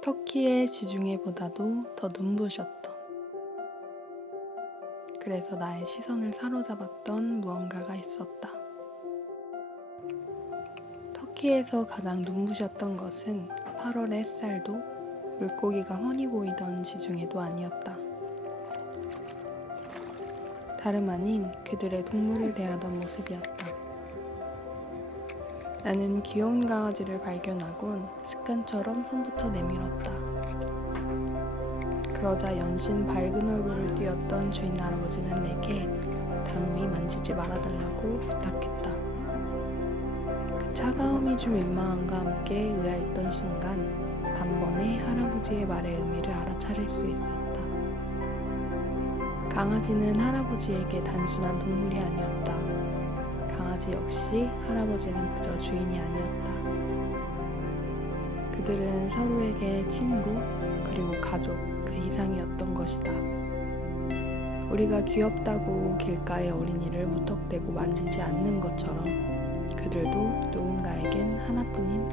터키의 지중해보다도 더 눈부셨던 그래서 나의 시선을 사로잡았던 무언가가 있었다. 터키에서 가장 눈부셨던 것은 8월의 햇살도 물고기가 훤히 보이던 지중해도 아니었다. 다름 아닌 그들의 동물을 대하던 모습이었다. 나는 귀여운 강아지를 발견하곤 습관처럼 손부터 내밀었다. 그러자 연신 밝은 얼굴을 띄었던 주인 할아버지는 내게 단호히 만지지 말아달라고 부탁했다. 그 차가움이 준 민망함과 함께 의아했던 순간 단번에 할아버지의 말의 의미를 알아차릴 수 있었다. 강아지는 할아버지에게 단순한 동물이 아니었다. 강아지 역시 할아버지는 그저 주인이 아니었다. 그들은 서로에게 친구, 그리고 가족 그 이상이었던 것이다. 우리가 귀엽다고 길가의 어린이를 무턱대고 만지지 않는 것처럼 그들도 누군가에겐 하나뿐인.